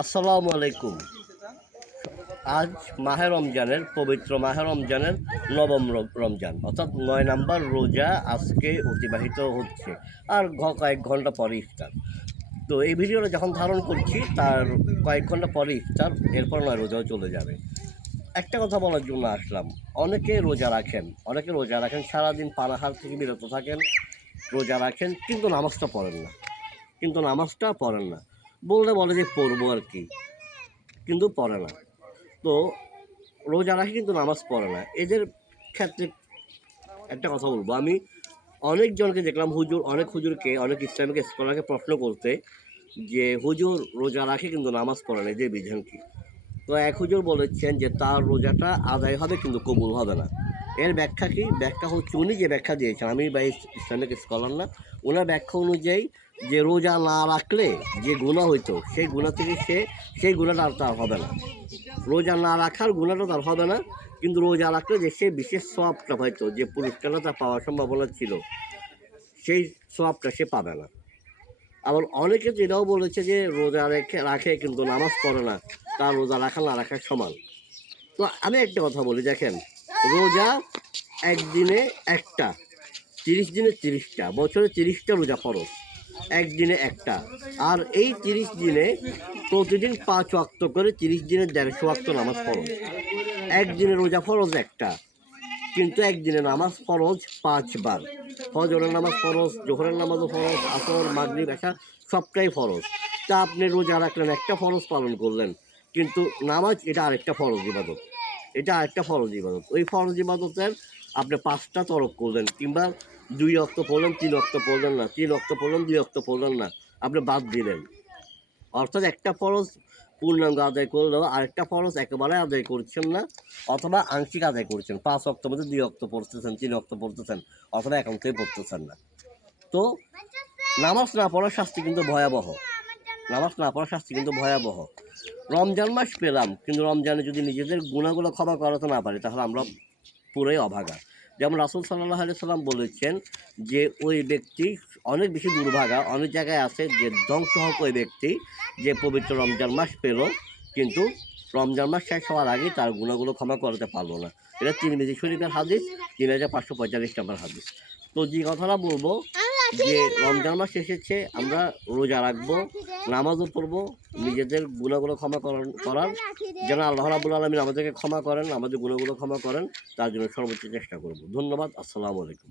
আসসালামু আলাইকুম। আজ মাহে রমজানের পবিত্র মাহে রমজানের নবম রমজান অর্থাৎ ৯ নাম্বার রোজা আজকে অতিবাহিত হচ্ছে। আর কয়েক ঘন্টা পরে ইফতার। তো এই ভিডিওটা যখন ধারণ করছি তার কয়েক ঘন্টা পরে ইফতার, এরপর নয় রোজাও চলে যাবে। একটা কথা বলার জন্য আসলাম, অনেকে রোজা রাখেন সারাদিন পানাহার থেকে বিরত থাকেন, রোজা রাখেন কিন্তু নামাজটা পড়েন না। বললে বলে যে পড়বো আর কি, কিন্তু পড়ে না। তো রোজা রাখে কিন্তু নামাজ পড়ে না। এদের ক্ষেত্রে একটা কথা বলবো, আমি অনেকজনকে দেখলাম, অনেক হুজুরকে, অনেক ইসলামিক স্কলারকে প্রশ্ন করতে যে হুজুর রোজা রাখে কিন্তু নামাজ পড়ে না, এদের বিধান কি? তো এক হুজুর বলেছেন যে তার রোজাটা আদায় হবে কিন্তু কবুল হবে না। এর ব্যাখ্যা কি? ব্যাখ্যা হচ্ছে, উনি যে ব্যাখ্যা দিয়েছেন, আমি বা ইসলামিক স্কলার না, ওনার ব্যাখ্যা অনুযায়ী যে রোজা না রাখলে যে গুনাহ হইতো সেই গুনাহ থেকে সেই গুনাহটা আর তার হবে না। রোজা না রাখার গুনাহটা তার হবে না, কিন্তু রোজা রাখলে যে সে বিশেষ সওয়াবটা হয়তো, যে পুরস্কারটা তার পাওয়ার সম্ভাবনা ছিল, সেই সওয়াবটা সে পাবে না। আবার অনেকে তো এটাও বলেছে যে রোজা রাখে কিন্তু নামাজ পড়ে না, তার রোজা রাখা না রাখার সমান। তো আমি একটা কথা বলি, দেখেন, রোজা একদিনে একটা, 30 দিনে 30টা, বছরে 30টা রোজা ফরজ, একদিনে একটা। আর এই 30 দিনে প্রতিদিন 5 ওয়াক্ত করে, 30 দিনে 150 ওয়াক্ত নামাজ ফরজ। একদিনে রোজা ফরজ একটা, কিন্তু একদিনে নামাজ ফরজ 5 বার। ফজরের নামাজ ফরজ, জোহরের নামাজও ফরজ, আসর, মাগরিব, এশা সবটাই ফরজ। তা আপনি রোজা রাখলেন, একটা ফরজ পালন করলেন, কিন্তু নামাজ এটা আরেকটা ফরজ ইবাদত। ওই ফরজ ইবাদতের আপনি 5টা তরক করলেন, কিংবা 2 ওয়াক্ত পড়লেন, 3 ওয়াক্ত পড়লেন না, 3 ওয়াক্ত পড়লেন, 2 ওয়াক্ত পড়লেন না, আপনি বাদ দিলেন। অর্থাৎ একটা ফরজ পূর্ণাঙ্গ আদায় করলেও আরেকটা ফরজ একেবারে আদায় করছেন না, অথবা আংশিক আদায় করছেন। 5 ওয়াক্তের মধ্যে 2 ওয়াক্ত পড়তেছেন, 3 ওয়াক্ত পড়তেছেন, অথবা একান্তই পড়তেছেন না। তো নামাজ না পড়ার শাস্তি কিন্তু ভয়াবহ। রমজান মাস পেলাম, কিন্তু রমজানে যদি নিজেদের গুনাহগুলো ক্ষমা করাতে না পারি, তাহলে আমরা পুরোই অভাগা। যেমন রাসূল সাল্লাল্লাহু আলাইহি সাল্লাম বলেছেন যে ওই ব্যক্তি অনেক বেশি দুর্ভাগা। অনেক জায়গায় আছে যে ধ্বংস হোক ওই ব্যক্তি যে পবিত্র রমজান মাস পেল, কিন্তু রমজান মাস শেষ হওয়ার আগেই তার গুনাহগুলো ক্ষমা করতে পারলো না। এটা তিরমিজি শরীফের হাদিস, 3545 নম্বর হাদিস। তো যে কথাটা বলবো যে রমজান মাস এসেছে, আমরা রোজা রাখবো, নামাজও পড়বো, নিজেদের গুনাহগুলো ক্ষমা করার যেন আল্লাহ রাব্বুল আলামিন আমাদেরকে ক্ষমা করেন, আমাদের গুনাহগুলো ক্ষমা করেন, তার জন্য সর্বোচ্চ চেষ্টা করব। ধন্যবাদ। আসসালামু আলাইকুম।